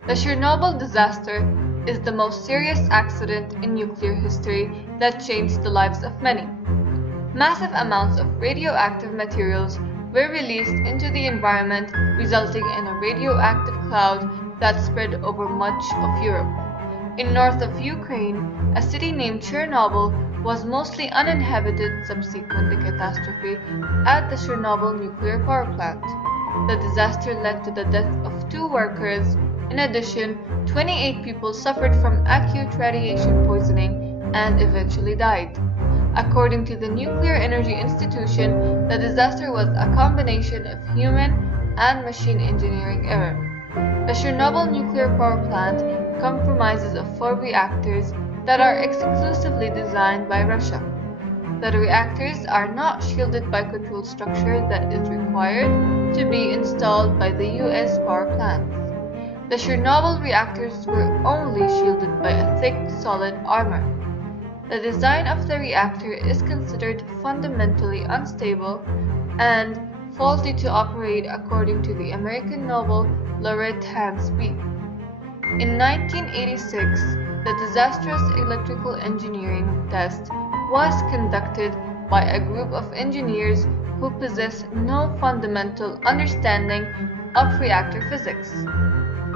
The Chernobyl disaster is the most serious accident in nuclear history that changed the lives of many. Massive amounts of radioactive materials were released into the environment, resulting in a radioactive cloud that spread over much of Europe. In north of Ukraine, a city named Chernobyl was mostly uninhabited subsequent to the catastrophe at the Chernobyl nuclear power plant. The disaster led to the death of 2 workers. In addition, 28 people suffered from acute radiation poisoning and eventually died. According to the Nuclear Energy Institution, the disaster was a combination of human and machine engineering error. The Chernobyl nuclear power plant comprises of 4 reactors that are exclusively designed by Russia. The reactors are not shielded by control structure that is required to be installed by the US power plants. The Chernobyl reactors were only shielded by a thick, solid armor. The design of the reactor is considered fundamentally unstable and faulty to operate, according to the American Nobel laureate Hans B. In 1986, the disastrous electrical engineering test was conducted by a group of engineers who possess no fundamental understanding of reactor physics.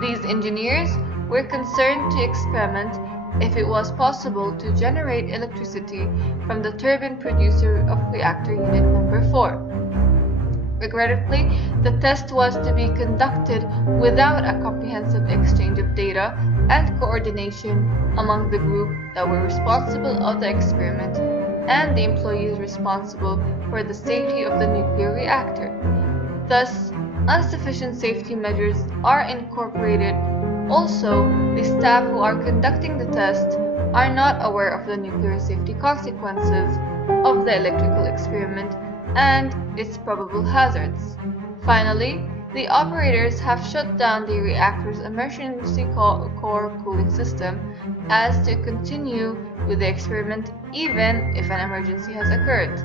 These engineers were concerned to experiment if it was possible to generate electricity from the turbine producer of reactor unit number 4. Regrettably, the test was to be conducted without a comprehensive exchange of data and coordination among the group that were responsible of the experiment and the employees responsible for the safety of the nuclear reactor. Thus, insufficient safety measures are incorporated. Also, the staff who are conducting the test are not aware of the nuclear safety consequences of the electrical experiment and its probable hazards. Finally, the operators have shut down the reactor's emergency core cooling system as to continue with the experiment even if an emergency has occurred.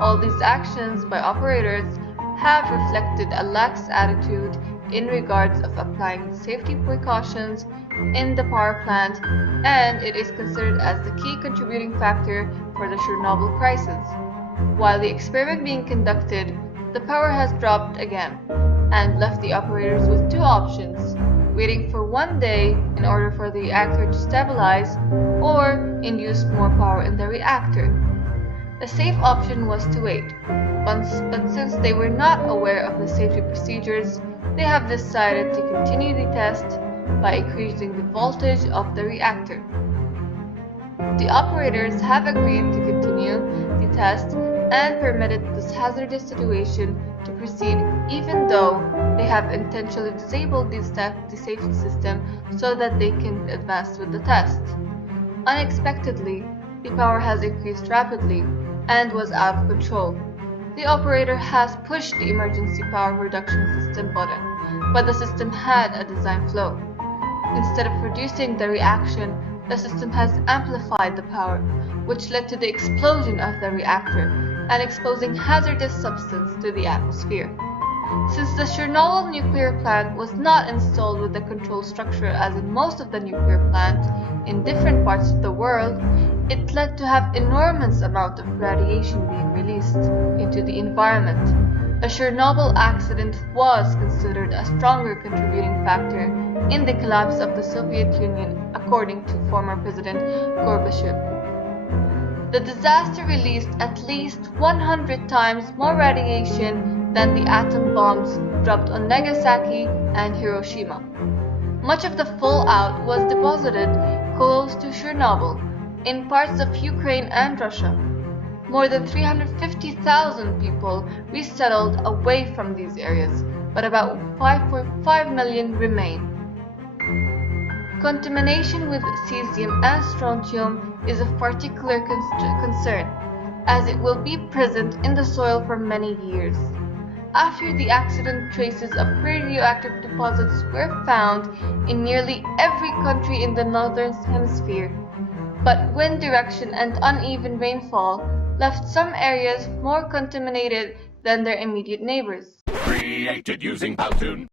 All these actions by operators have reflected a lax attitude in regards of applying safety precautions in the power plant, and it is considered as the key contributing factor for the Chernobyl crisis. While the experiment being conducted, the power has dropped again and left the operators with 2 options: waiting for 1 day in order for the reactor to stabilize or induce more power in the reactor. The safe option was to wait, but since they were not aware of the safety procedures, they have decided to continue the test by increasing the voltage of the reactor. The operators have agreed to continue the test and permitted this hazardous situation to proceed even though they have intentionally disabled the safety system so that they can advance with the test. Unexpectedly, the power has increased rapidly and was out of control. The operator has pushed the emergency power reduction system button, but the system had a design flaw. Instead of reducing the reaction, the system has amplified the power, which led to the explosion of the reactor and exposing hazardous substance to the atmosphere. Since the Chernobyl nuclear plant was not installed with the control structure as in most of the nuclear plants in different parts of the world, it led to have enormous amount of radiation being released into the environment. The Chernobyl accident was considered a stronger contributing factor in the collapse of the Soviet Union, according to former President Gorbachev. The disaster released at least 100 times more radiation than the atom bombs dropped on Nagasaki and Hiroshima. Much of the fallout was deposited close to Chernobyl, in parts of Ukraine and Russia. More than 350,000 people resettled away from these areas, but about 5.5 million remain. Contamination with cesium and strontium is of particular concern, as it will be present in the soil for many years. After the accident, traces of radioactive deposits were found in nearly every country in the northern hemisphere, but wind direction and uneven rainfall left some areas more contaminated than their immediate neighbors. Created using Powtoon.